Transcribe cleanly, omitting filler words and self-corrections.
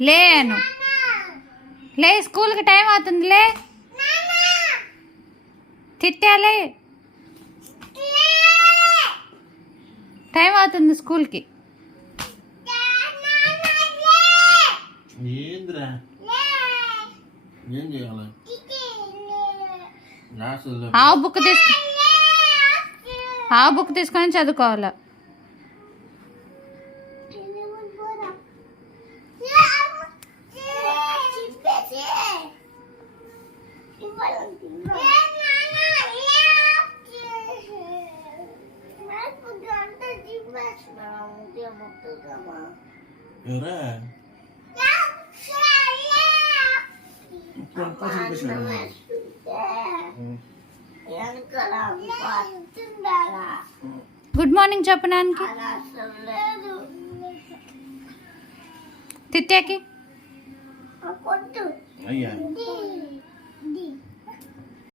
లేను లే, స్కూల్కి టైం అవుతుంది. లే తిట్టాలే, టైం అవుతుంది స్కూల్కి. ఏంద్రా ఏం చేయాలి? ఆ బుక్ తీసుకొని చదువుకోవాలి. గుడ్ మార్నింగ్ చెప్పడానికి తిట్టాకి అయ్యా